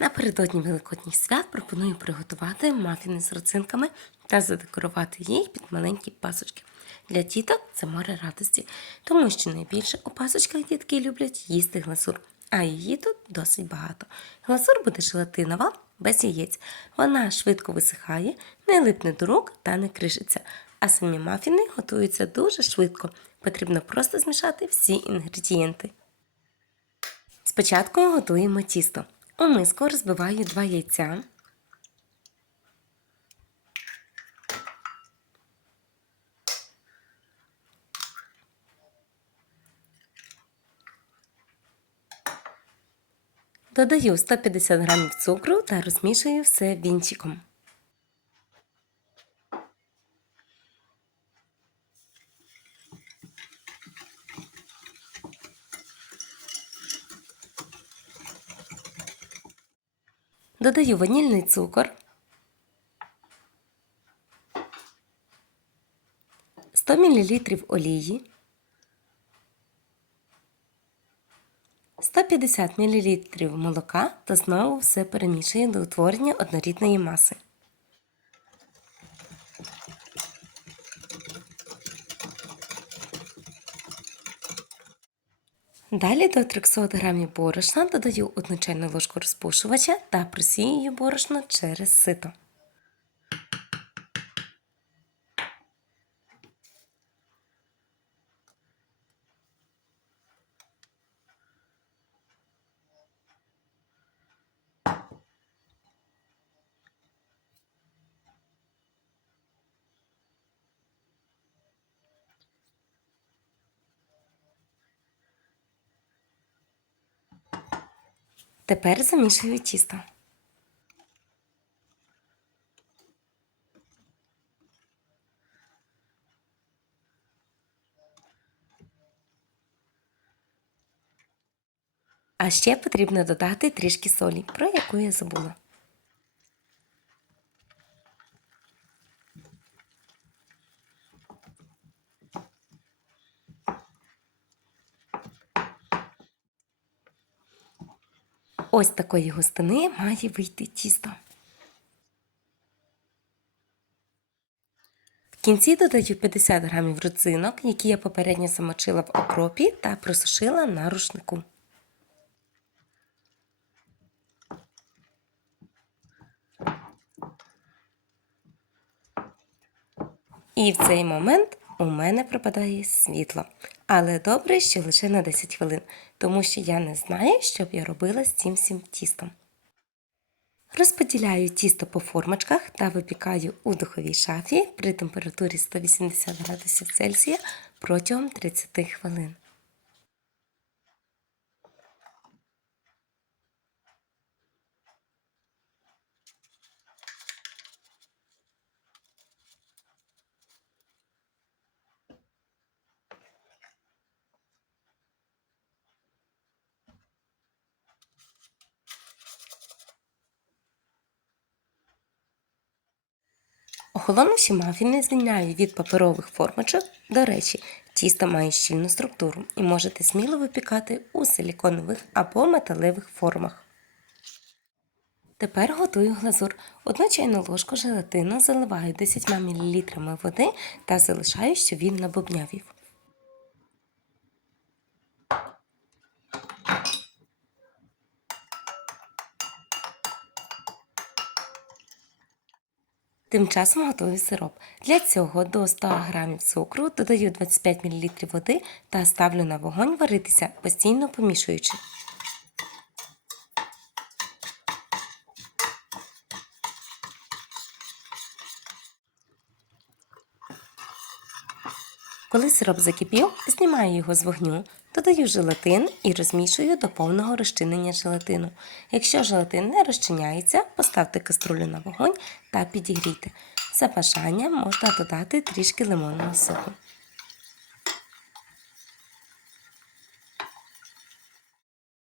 Напередодні великодніх свят пропоную приготувати мафіни з родзинками та задекорувати їх під маленькі пасочки. Для діток це море радості, тому що найбільше у пасочках дітки люблять їсти глазур, а її тут досить багато. Глазур буде желатинова, без яєць. Вона швидко висихає, не липне до рук та не кришиться. А самі мафіни готуються дуже швидко. Потрібно просто змішати всі інгредієнти. Спочатку готуємо тісто. У миску розбиваю два яйця. Додаю 150 грамів цукру та розмішую все вінчиком. Додаю ванільний цукор, 100 мл олії, 150 мл молока та знову все перемішую до утворення однорідної маси. Далі до 300 г борошна додаю 1 чайну ложку розпушувача та просіюю борошно через сито. Тепер замішую тісто. А ще потрібно додати трішки солі, про яку я забула. Ось такої густини має вийти тісто. В кінці додаю 50 грамів родзинок, які я попередньо замочила в окропі та просушила на рушнику. І в цей момент у мене пропадає світло. Але добре, що лише на 10 хвилин, тому що я не знаю, що б я робила з цим всім тістом. Розподіляю тісто по формочках та випікаю у духовій шафі при температурі 180 градусів Цельсія протягом 30 хвилин. Охолонувші мафіни звільняю від паперових формочок. До речі, тісто має щільну структуру і можете сміло випікати у силіконових або металевих формах. Тепер готую глазур. Одну чайну ложку желатину заливаю 10 мл води та залишаю, щоб він набубнявів. Тим часом готую сироп. Для цього до 100 г цукру додаю 25 мл води та ставлю на вогонь варитися, постійно помішуючи. Коли сироп закипів, знімаю його з вогню, додаю желатин і розмішую до повного розчинення желатину. Якщо желатин не розчиняється, поставте каструлю на вогонь та підігрійте. За бажанням можна додати трішки лимонного соку.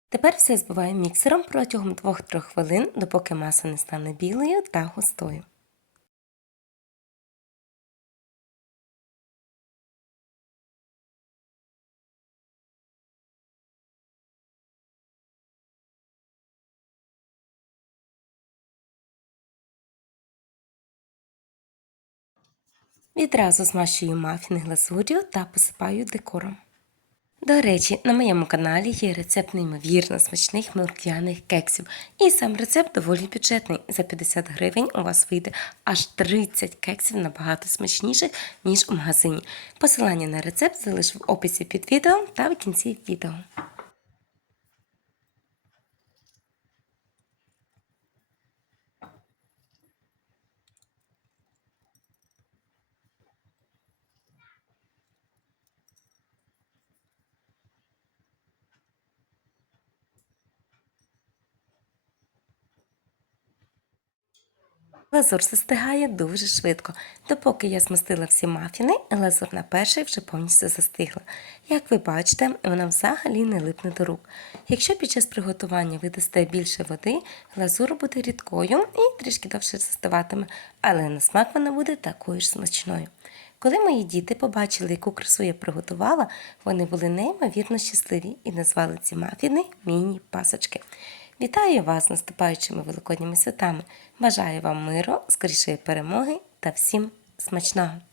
Тепер все збиваю міксером протягом 2-3 хвилин, допоки маса не стане білою та густою. Відразу змащую мафіни глазур'ю та посипаю декором. До речі, на моєму каналі є рецепт неймовірно смачних морквяних кексів. І сам рецепт доволі бюджетний. За 50 гривень у вас вийде аж 30 кексів набагато смачніших, ніж у магазині. Посилання на рецепт залишу в описі під відео та в кінці відео. Глазур застигає дуже швидко. Допоки я змастила всі мафіни, глазур на перший вже повністю застигла. Як ви бачите, вона взагалі не липне до рук. Якщо під час приготування ви дасте більше води, глазур буде рідкою і трішки довше застиватиме, але на смак вона буде такою ж смачною. Коли мої діти побачили, яку красу я приготувала, вони були неймовірно щасливі і назвали ці мафіни міні-пасочки. Вітаю вас з наступаючими великодніми святами. Бажаю вам миру, скорішої перемоги та всім смачного!